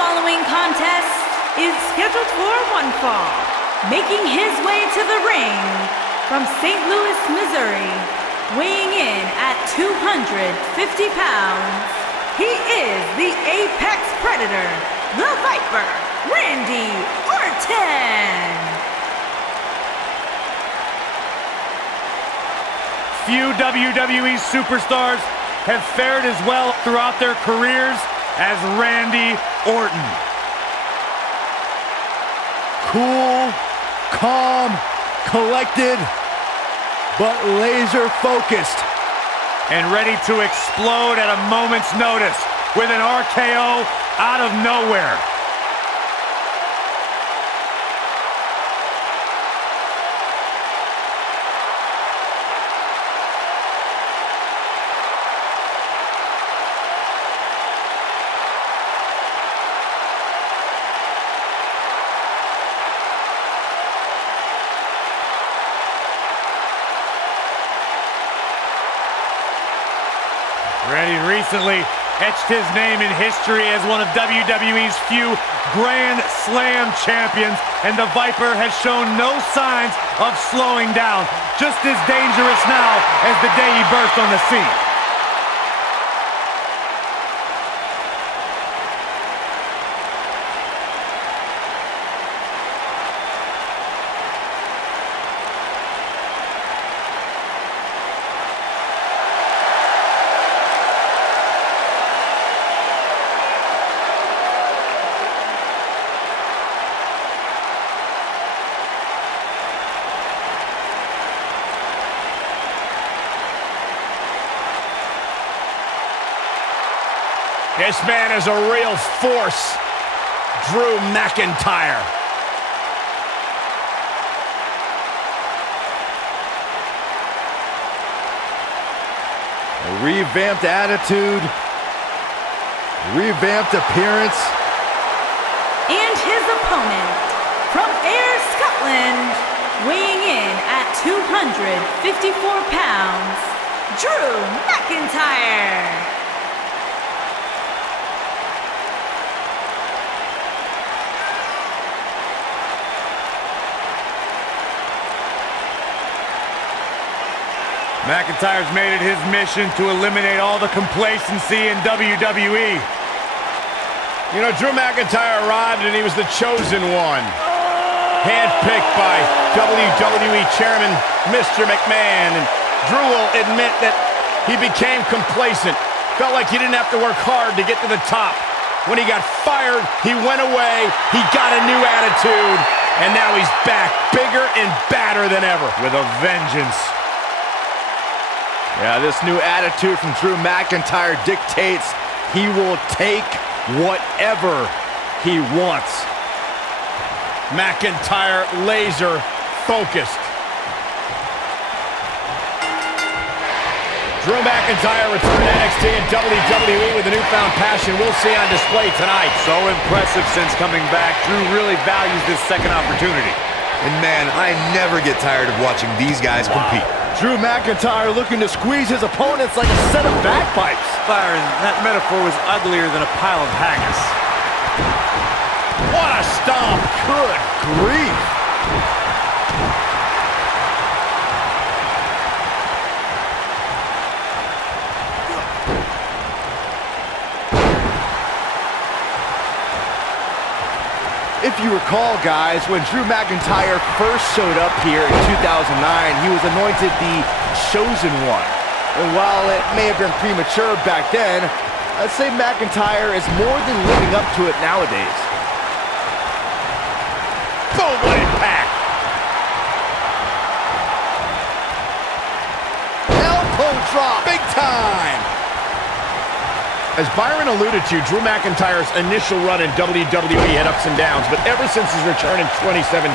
following contest is scheduled for one fall. Making his way to the ring from St. Louis, Missouri, weighing in at 250 pounds, he is the Apex Predator, the Viper, Randy Orton. Few WWE superstars have fared as well throughout their careers as Randy Orton. Cool, calm, collected, but laser focused. And ready to explode at a moment's notice with an RKO out of nowhere. Randy recently etched his name in history as one of WWE's few Grand Slam champions, and the Viper has shown no signs of slowing down. Just as dangerous now as the day he burst on the scene. This man is a real force, Drew McIntyre. A revamped attitude, revamped appearance. And his opponent, from Ayr, Scotland, weighing in at 254 pounds, Drew McIntyre. McIntyre's made it his mission to eliminate all the complacency in WWE. You know, Drew McIntyre arrived and he was the chosen one. Handpicked by WWE Chairman Mr. McMahon. And Drew will admit that he became complacent. Felt like he didn't have to work hard to get to the top. When he got fired, he went away, he got a new attitude, and now he's back, bigger and badder than ever. With a vengeance. Yeah, this new attitude from Drew McIntyre dictates he will take whatever he wants. McIntyre laser focused. Drew McIntyre returned to NXT and WWE with a newfound passion we'll see on display tonight. So impressive since coming back. Drew really values this second opportunity. And man, I never get tired of watching these guys compete. Drew McIntyre looking to squeeze his opponents like a set of bagpipes. Byron, that metaphor was uglier than a pile of haggis. What a stomp! Good grief! If you recall, guys, when Drew McIntyre first showed up here in 2009, he was anointed the Chosen One. And while it may have been premature back then, I'd say McIntyre is more than living up to it nowadays. Boom, what impact! Elbow drop, big time! As Byron alluded to, Drew McIntyre's initial run in WWE had ups and downs, but ever since his return in 2017,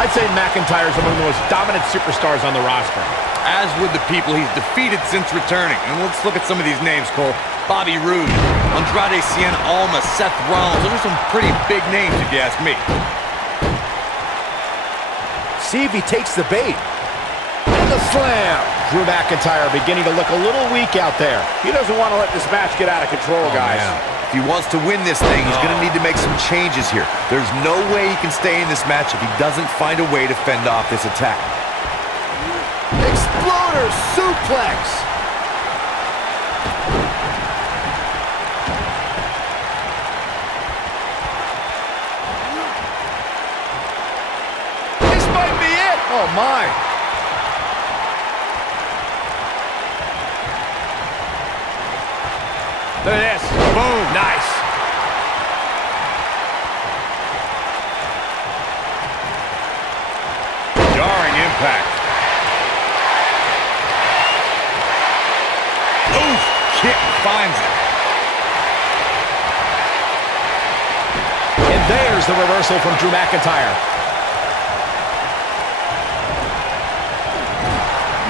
I'd say McIntyre's among the most dominant superstars on the roster. As with the people he's defeated since returning. And let's look at some of these names, Cole. Bobby Roode, Andrade Cien Almas, Seth Rollins. Those are some pretty big names if you ask me. See if he takes the bait. And the slam. Drew McIntyre beginning to look a little weak out there. He doesn't want to let this match get out of control, guys. Man. If he wants to win this thing, he's going to need to make some changes here. There's no way he can stay in this match if he doesn't find a way to fend off this attack. Exploder suplex. This might be it. Oh, my. Look at this. Boom. Nice. Jarring impact. Oof! Kick finds it. And there's the reversal from Drew McIntyre.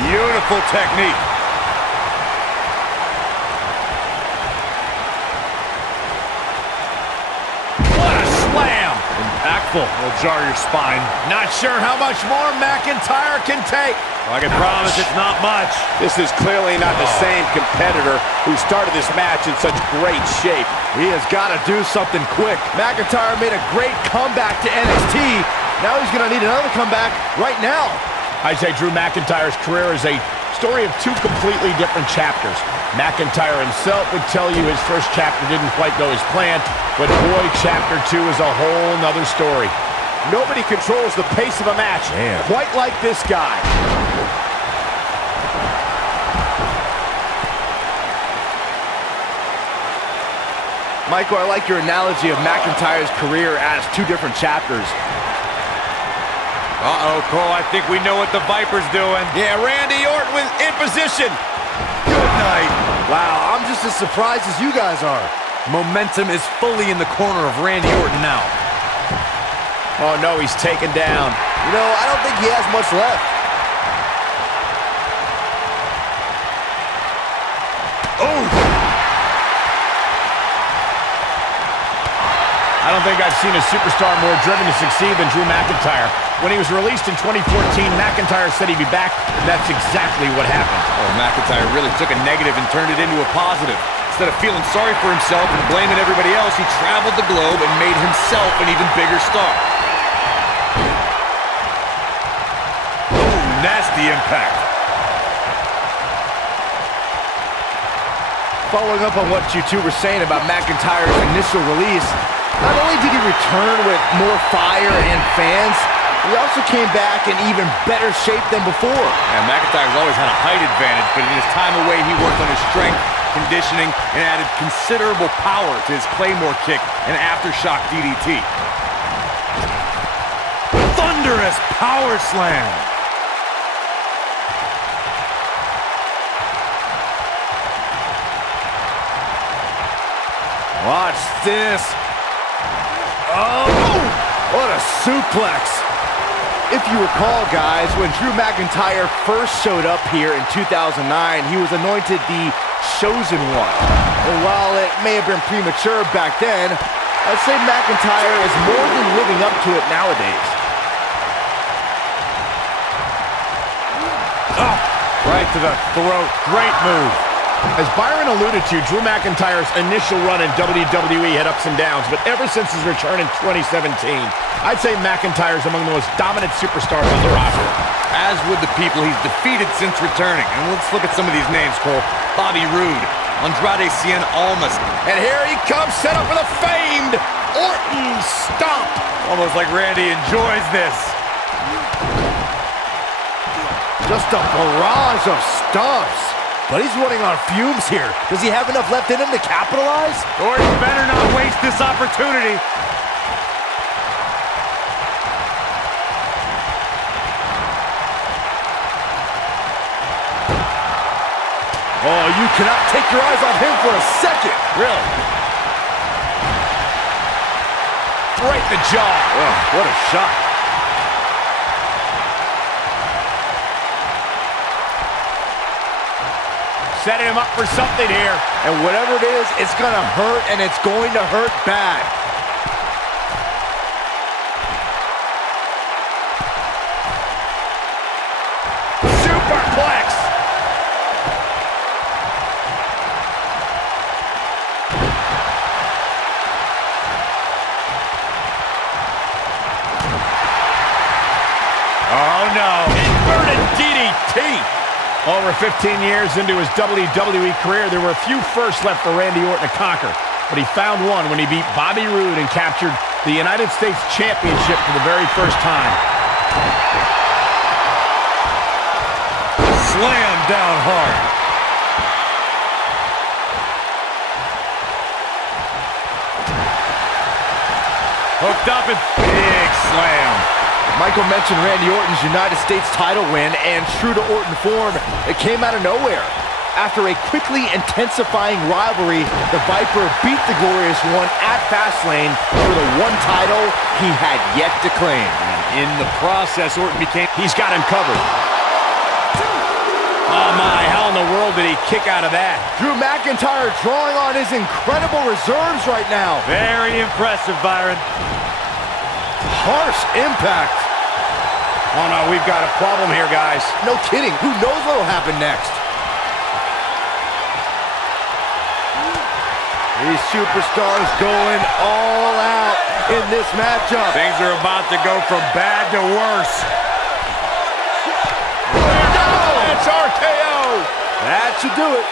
Beautiful technique. Impactful. Will jar your spine. Not sure how much more McIntyre can take. I can promise it's not much. This is clearly not the same competitor who started this match in such great shape. He has got to do something quick. McIntyre made a great comeback to NXT. Now he's going to need another comeback right now. I say Drew McIntyre's career is a story of two completely different chapters. McIntyre himself would tell you his first chapter didn't quite go as planned, but boy, chapter 2 is a whole nother story. Nobody controls the pace of a match quite like this guy. Michael, I like your analogy of McIntyre's career as two different chapters. Uh-oh, Cole, I think we know what the Viper's doing. Yeah, Randy Orton was in position. Good night. Wow, I'm just as surprised as you guys are. Momentum is fully in the corner of Randy Orton now. Oh, no, he's taken down. You know, I don't think he has much left. Oh! I don't think I've seen a superstar more driven to succeed than Drew McIntyre. When he was released in 2014, McIntyre said he'd be back, and that's exactly what happened. Oh, McIntyre really took a negative and turned it into a positive. Instead of feeling sorry for himself and blaming everybody else, he traveled the globe and made himself an even bigger star. Oh, nasty impact. Following up on what you two were saying about McIntyre's initial release, not only did he return with more fire and fans, he also came back in even better shape than before. Yeah, McIntyre's always had a height advantage, but in his time away, he worked on his strength, conditioning, and added considerable power to his Claymore kick and aftershock DDT. Thunderous power slam. Watch this. Oh, what a suplex. If you recall, guys, when Drew McIntyre first showed up here in 2009, he was anointed the Chosen One. And while it may have been premature back then, I'd say McIntyre is more than living up to it nowadays. Oh, right to the throat. Great move. As Byron alluded to, Drew McIntyre's initial run in WWE had ups and downs, but ever since his return in 2017, I'd say McIntyre's among the most dominant superstars on the roster. As would the people he's defeated since returning. And let's look at some of these names, Cole. Bobby Roode, Andrade Cien Almas. And here he comes, set up for the famed Orton stomp. Almost like Randy enjoys this. Just a barrage of stomps. But he's running on fumes here. Does he have enough left in him to capitalize? Orton better not waste this opportunity. Oh, you cannot take your eyes off him for a second. Really? Right in the jaw. Oh, what a shot. Setting him up for something here. And whatever it is, it's going to hurt, and it's going to hurt bad. Superplex. over 15 years into his WWE career, there were a few firsts left for Randy Orton to conquer, but he found one when he beat Bobby Roode and captured the United States Championship for the very first time. Slam down hard. Hooked up and big slam. Michael mentioned Randy Orton's United States title win, and true to Orton form, it came out of nowhere. After a quickly intensifying rivalry, the Viper beat the Glorious One at Fastlane for the one title he had yet to claim. And in the process, Orton became... He's got him covered. Oh my, how in the world did he kick out of that? Drew McIntyre drawing on his incredible reserves right now. Very impressive, Byron. Harsh impact. Oh no, we've got a problem here, guys. No kidding. Who knows what'll happen next? These superstars going all out in this matchup. Things are about to go from bad to worse. It's RKO. That should do it.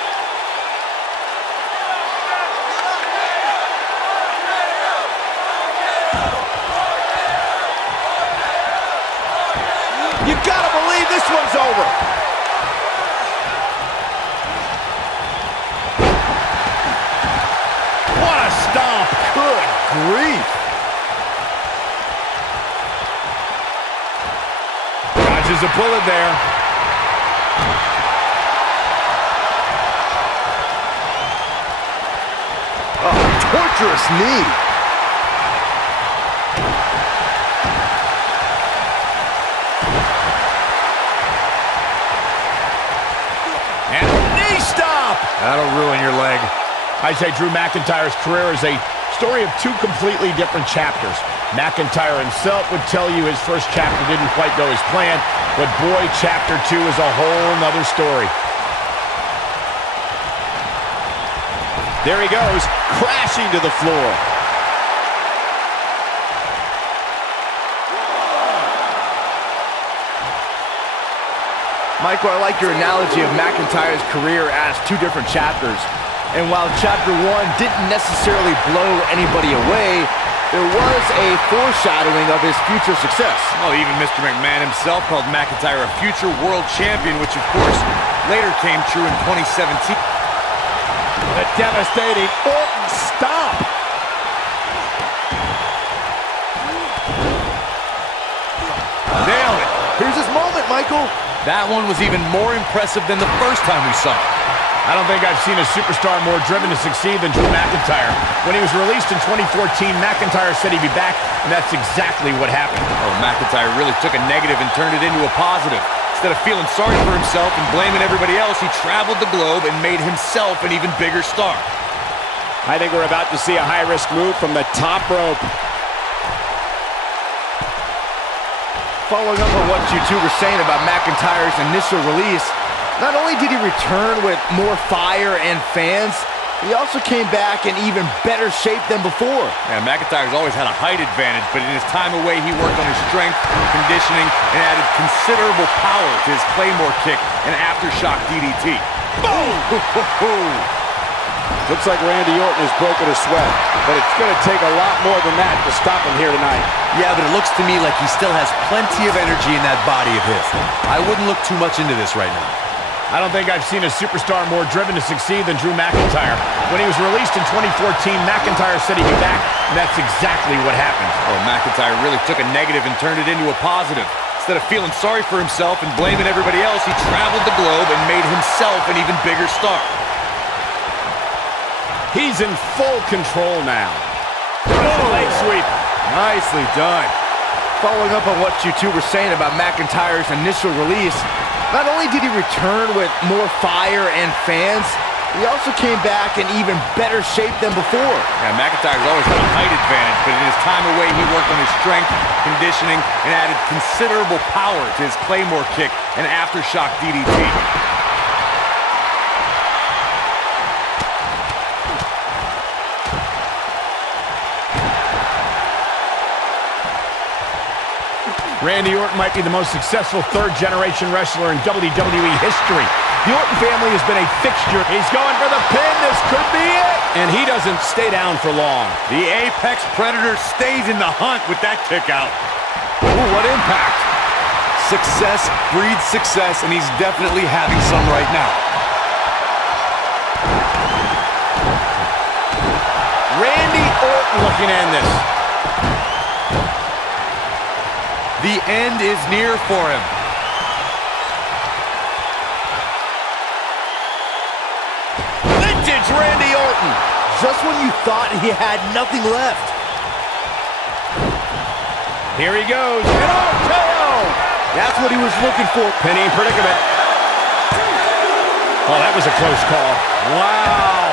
You gotta believe this one's over. What a stomp. Good grief. Dodges a bullet there. Oh, torturous knee. And knee stop. That'll ruin your leg. I say Drew McIntyre's career is a story of two completely different chapters. McIntyre himself would tell you his first chapter didn't quite go as planned, but boy, chapter 2 is a whole nother story. There he goes, crashing to the floor. Michael, I like your analogy of McIntyre's career as two different chapters. And while Chapter 1 didn't necessarily blow anybody away, there was a foreshadowing of his future success. Well, even Mr. McMahon himself called McIntyre a future world champion, which of course later came true in 2017. A devastating Orton stomp. Nailed it. Here's his moment, Michael. That one was even more impressive than the first time we saw it. I don't think I've seen a superstar more driven to succeed than Drew McIntyre. When he was released in 2014, McIntyre said he'd be back, and that's exactly what happened. Oh, McIntyre really took a negative and turned it into a positive. Instead of feeling sorry for himself and blaming everybody else, he traveled the globe and made himself an even bigger star. I think we're about to see a high-risk move from the top rope. Following up on what you two were saying about McIntyre's initial release, not only did he return with more fire and fans, he also came back in even better shape than before. Yeah, McIntyre's always had a height advantage, but in his time away, he worked on his strength, conditioning, and added considerable power to his Claymore kick and aftershock DDT. Boom! Looks like Randy Orton has broken a sweat, but it's going to take a lot more than that to stop him here tonight. Yeah, but it looks to me like he still has plenty of energy in that body of his. I wouldn't look too much into this right now. I don't think I've seen a superstar more driven to succeed than Drew McIntyre. When he was released in 2014, McIntyre said he'd be back, and that's exactly what happened. Oh, McIntyre really took a negative and turned it into a positive. Instead of feeling sorry for himself and blaming everybody else, he traveled the globe and made himself an even bigger star. He's in full control now. Leg sweep. Nicely done. Following up on what you two were saying about McIntyre's initial release, not only did he return with more fire and fans, he also came back in even better shape than before. Yeah, McIntyre's always had a height advantage, but in his time away, he worked on his strength, conditioning, and added considerable power to his Claymore kick and aftershock DDT. Randy Orton might be the most successful third-generation wrestler in WWE history. The Orton family has been a fixture. He's going for the pin. This could be it. And he doesn't stay down for long. The Apex Predator stays in the hunt with that kick out. Ooh, what impact. Success breeds success, and he's definitely having some right now. Randy Orton looking to end this. The end is near for him. Vintage Randy Orton. Just when you thought he had nothing left. Here he goes. An RKO. That's what he was looking for. Pinning predicament. Oh, that was a close call. Wow.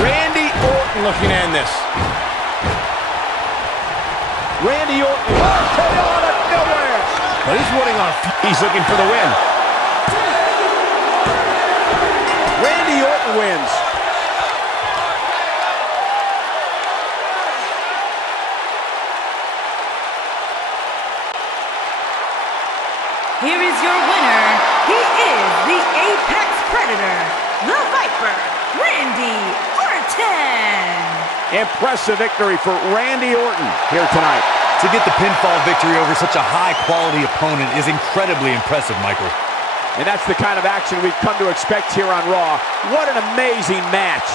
Randy Orton looking to end this. Randy Orton. RKO out of nowhere. But he's running on. He's looking for the win. Randy Orton wins. Here is your winner. He is the Apex Predator, the Viper, Randy Orton. Impressive victory for Randy Orton here tonight. To get the pinfall victory over such a high-quality opponent is incredibly impressive, Michael. And that's the kind of action we've come to expect here on Raw. What an amazing match.